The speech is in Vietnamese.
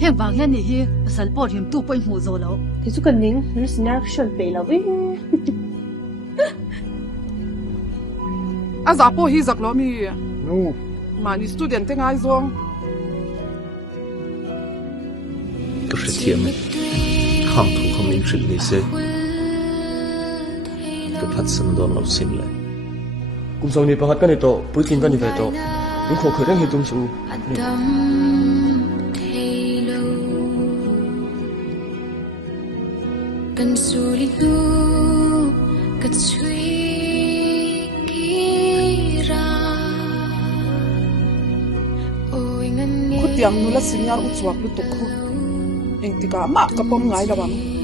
heng wang hian ni hi pasal pawt him tu poi hmu zo lo thì chú cần nín nó xin ra short pe lo vi a za po hi zak lo mi nu ma ni student te ngai zongก็เสียมั้ยข้ามถูกคำนิ่งชิลนี่เสก็พัดสมดอนเราสินเลย cùng sau này bà hát cái này to bữa tin cái này về to những khó khăn hiện tung xuống kan sulitu katsui kira khutiang nula senior uchuak lu tuk khu engtika ma kapom ngai lawam